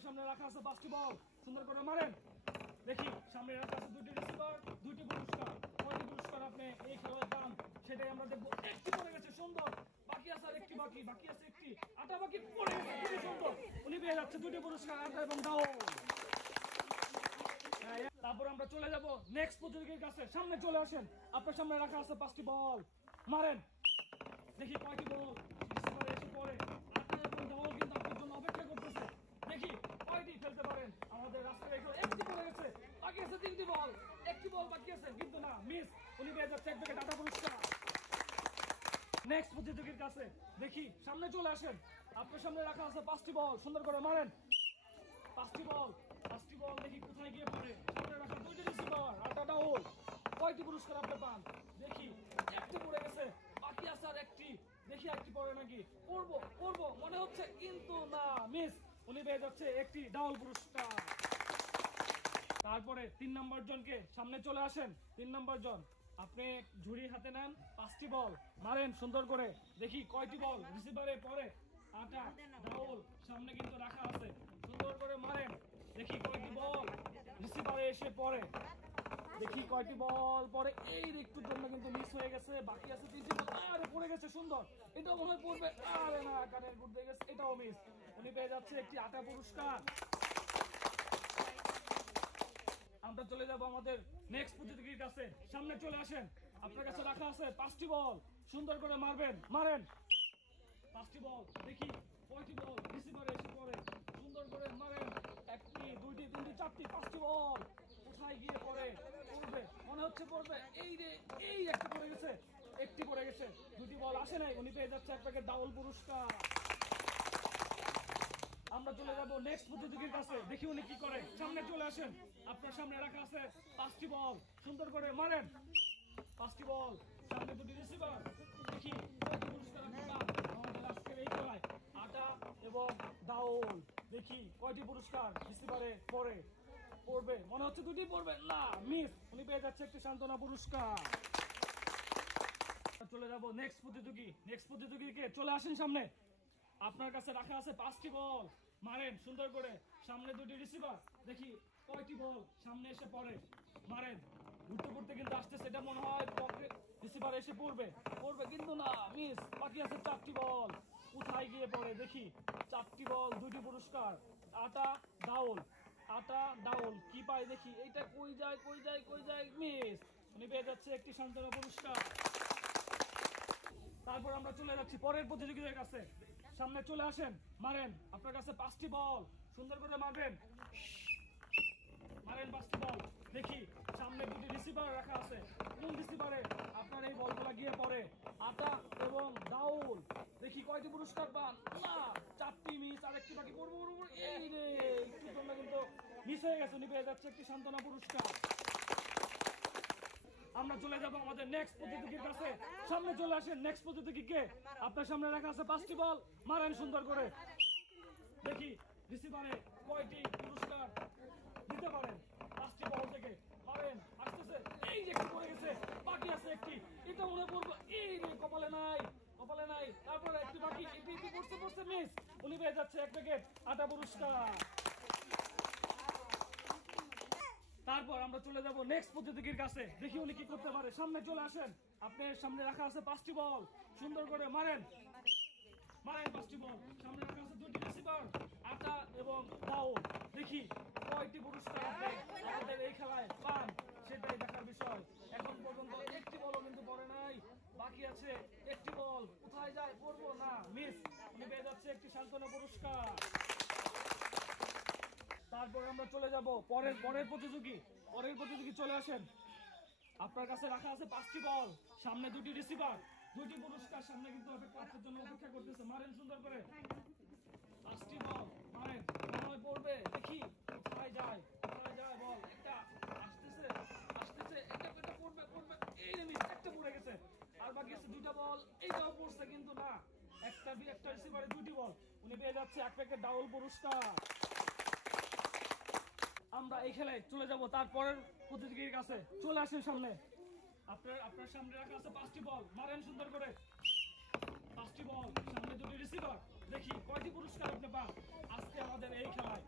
আপনার সামনে রাখা আছে 5টি বল, সুন্দর করে মারেন। দেখি সামনে রাখা আছে 2টি রিসিভার, 2টি পুরস্কার। কয়টি পুরস্কার আপনি এই খেলায় পান সেটাই আমরা দেখবো। একটি পড়ে গেছে, সুন্দর। বাকি আছে আর একটি, বাকি আছে একটি। আটা বাকি পড়ে গেছে, খুবই সুন্দর। উনি পেয়ে যাচ্ছে 2টি পুরস্কার, আটা এবং ডাউল। তারপর আমরা চলে যাব নেক্সট প্রতিযোগীর কাছে। সামনে চলে আসেন, আপনার সামনে রাখা আছে 5টি বল, মারেন। দেখি কয়টি বল এসে পড়ে। আটা এবং ডাউল কিন্তু আপনার জন্য অপেক্ষা করতেছে। দেখি কয়টি ফেলতে পারেন। আমাদের রাস্তায় একটি পড়ে গেছে, বাকি আছে 3টি বল। একটি বল বাকি আছে, কিন্তু না, মিস। উনি পেয়ে যাচ্ছে 1 প্যাকেট আটা পুরস্কার। নেক্সট প্রতিযোগীর কাছে দেখি সামনে চলে আসেন, আপনার সামনে রাখা আছে 5টি বল, সুন্দর করে মারেন। 5টি বল দেখি কোথায় গিয়ে পড়ে। সামনে রাখা 2টি রিসিভার, আটা ডাউল। কয়টি পুরস্কার আপনি পান দেখি। একটি পড়ে গেছে, বাকি আছে আর একটি। দেখি একটি পড়ে নাকি। পড়বো মনে হচ্ছে, কিন্তু না, মিস। উনি পেয়ে যাচ্ছে 1টি ডাউল পুরস্কার। তারপরে 3 নম্বর জনকে সামনে চলে আসেন। 3 নম্বর জন, আপনি ঝুড়ি হাতে নেন, 5টি বল মারেন সুন্দর করে। দেখি কয়টি বল রিসিভারে পড়ে। আটা ডাউল সামনে কিন্তু রাখা আছে, সুন্দর করে মারেন। দেখি কয়টি বল রিসিভারে এসে পড়ে। দেখি কয়টি বল পড়ে। এই একটুর জন্য কিন্তু মিস হয়ে গেছে। বাকি আছে 3টি বল। আরে পড়ে গেছে, সুন্দর। এটাও মনে হয় পড়বে। আরে না, কানের গুড় দিয়ে গেছে, এটাও মিস। উনি পেয়ে যাচ্ছে 1টি আটা পুরস্কার। আমরা চলে যাব আমাদের নেক্সট প্রতিযোগীর কাছে। সামনে চলে আসেন, আপনার কাছে রাখা আছে 5টি বল, সুন্দর করে মারেন। 5টি বল দেখি কয়টি বল রিসিভারে এসে পড়ে। সুন্দর করে মারেন। 1টি 2টি 3টি 4টি 5টি বল কোথায় গিয়ে পড়ে। মনে হচ্ছে পড়বে। এই একটা পড়ে গেছে, একটি পড়ে গেছে। 2টি বল আসে নাই, উনি পেয়ে যাচ্ছে 1 প্যাকেট ডাউল পুরস্কার। আমরা চলে যাব নেক্সট প্রতিযোগীর কাছে, দেখি উনি কি করে। সামনে চলে আসেন, আপনার সামনে রাখা আছে 5টি বল, সুন্দর করে মারেন। 5টি বল, সামনে 2টি রিসিভার। দেখি কয়টি পুরস্কার আপনি পান আমাদের আজকের এই খেলায়। আটা এবং ডাউল। দেখি কয়টি পুরস্কার রিসিভারে পড়বে। মনে হচ্ছে 2টি পড়বে, না, মিস। উনি পেয়ে যাচ্ছে 1টি সান্ত্বনা পুরস্কার। চলে যাব নেক্সট প্রতিযোগীকে। চলে আসেন সামনে, আপনার কাছে রাখা আছে 5টি বল, মারেন সুন্দর করে। সামনে 2টি রিসিভার। দেখি কয়টি বল সামনে এসে পড়ে, মারেন। ঘুরতে কিন্তু আসছে, সেটা মনে হয় রিসিভার এসে পড়বে, কিন্তু না, মিস। বাকি আছে 4টি বল, কোথায় গিয়ে পড়ে। দেখি 4টি বল, 2টি পুরস্কার। আটা ডাউল কি পায় দেখি। এইটা কই যায়, মিস। উনি পেয়ে যাচ্ছে 1টি সান্ত্বনা পুরস্কার। তারপর আমরা চলে যাচ্ছি পরের প্রতিযোগীদের কাছে। সামনে চলে আসেন, মারেন। আপনার কাছে 5টি বল, সুন্দর করে মারেন 5টি বল। দেখি সামনে 2টি রিসিভার রাখা আছে, কোন রিসিভারে আপনার এই বলগুলা গিয়ে পড়ে। আটা এবং ডাউল। দেখি কয়টি পুরস্কার পান, না, 4টি মিস, আরেকটি বাকি। এই রে, একটুর জন্য কিন্তু মিস হয়ে গেছে। উনি পেয়ে যাচ্ছে 1টি সান্ত্বনা পুরস্কার। আমরা চলে যাব আমাদের নেক্সট প্রতিযোগীর কাছে। সামনে চলে আসেন, নেক্সট প্রতিযোগীকে। আপনার সামনে রাখা আছে 5টি বল, মারেন সুন্দর করে। দেখি রিসিভারে কয়টি পুরস্কার দিতে পারেন। 5টি বল থেকে মারেন, আসতেছে। এই যে একটি পড়ে গেছে, বাকি আছে একটি। এটা মনে পড়বো, এই রে, কপালে নাই। তারপরে একটি বাকি, এটি পড়ছে, মিস। উনি পেয়ে যাচ্ছে 1 প্যাকেট আটা পুরস্কার। তারপর আমরা চলে যাব নেক্সট প্রতিযোগীর কাছে, দেখি উনি কি করতে পারে। সামনে চলে আসেন, আপনার সামনে রাখা আছে 5টি বল, সুন্দর করে মারেন 5টি বল। সামনে রাখা আছে 2টি রিসিভার, আটা এবং ডাউল। দেখি কয়টি পুরস্কার আপনি আমাদের এই খেলায় পান, সেটাই দেখার বিষয়। এখন পর্যন্ত একটি বলও কিন্তু পড়ে নাই, বাকি আছে একটি বল। কোথায় যায়, পড়বো না, মিস। উনি পেয়ে যাচ্ছে 1টি সান্ত্বনা পুরস্কার। তারপর আমরা চলে যাব পরের প্রতিযোগী চলে আসেন, আপনার কাছে রাখা আছে 5টি বল, সামনে 2টি রিসিভার, 2টি পুরস্কার। সামনে কিন্তু আপনার জন্য অপেক্ষা করতেছে, মারেন সুন্দর করে। 5টি বল মারেন, মনে পড়বে। দেখি কোথায় যায় বল। একটা আসতেছে, এটা পড়বে। এই মিস, একটা পড়ে গেছে। আর বাকি আছে 2টা বল, এইটাও পড়ছে, কিন্তু না, একটা রিসিভারে 2টি বল। উনি পেয়ে যাচ্ছে 1 প্যাকেট ডাউল পুরস্কার। আমরা এই খেলায় চলে যাব তারপরের প্রতিযোগীর কাছে। চলে আসেন সামনে, আপনার সামনে রাখা আছে 5টি বল, মারেন সুন্দর করে। 5টি বল, সামনে 2টি রিসিভার। দেখি কয়টি পুরস্কার আপনি পান আজকে আমাদের এই খেলায়।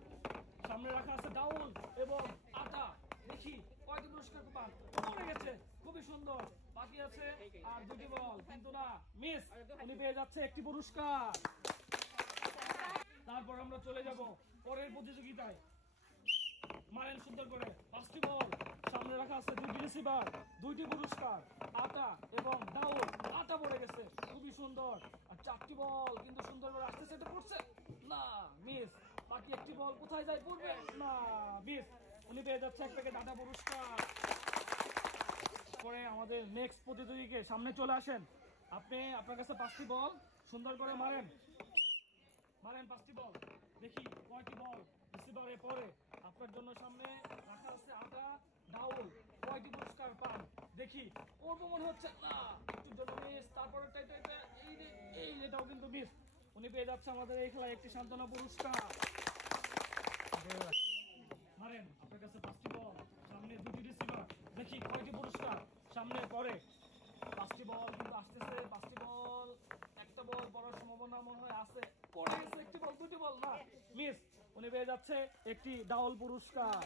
কিন্তু না, মিস। উনি পেয়ে যাচ্ছে একটি পুরস্কার। তারপর আমরা চলে যাব পরের প্রতিযোগিতায়। মারেন সুন্দর করে, 5টি বল, সামনে রাখা আছে 2টি রিসিভার, 2টি পুরস্কার, আটা এবং ডাউল। আটা পড়ে গেছে, খুবই সুন্দর। আর 4টি বল কিন্তু সুন্দর করে আসতেছে, এটা পড়ছে না, মিস। বাকি একটি বল কোথায় যায়, পড়বে না, মিস। উনি পেয়ে যাচ্ছে এক প্যাকেট আটা পুরস্কার। পরে আমাদের নেক্সট প্রতিযোগীকে সামনে চলে আসেন। আপনার কাছে 5টি বল, সুন্দর করে মারেন। মারেন 5টি বল, দেখি কয়টি বল রিসিভারে পড়ে। আপনার জন্য সামনে রাখা আছে আটা, ডাউল। কয়টি পুরস্কার পান দেখি, পড়বো মনে হচ্ছে না, একটুর জন্য মিস। তারপরে এটাও কিন্তু মিস। উনি পেয়ে যাচ্ছে আমাদের এই খেলায় একটি সান্ত্বনা পুরস্কার। মারেন, আপনার কাছে 5টি বল, সামনে 2টি রিসিভার, দেখি কয়টি পুরস্কার সামনে পড়ে। 5টি বল কিন্তু আসতেছে, 5টি বল, একটা বল পড়ার সম্ভাবনা মনে হয় আছে, পড়ে গেছে একটি বল, 2টি বল না, মিস। উনি পেয়ে যাচ্ছে একটি ডাউল পুরস্কার।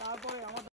তারপরে আমাদের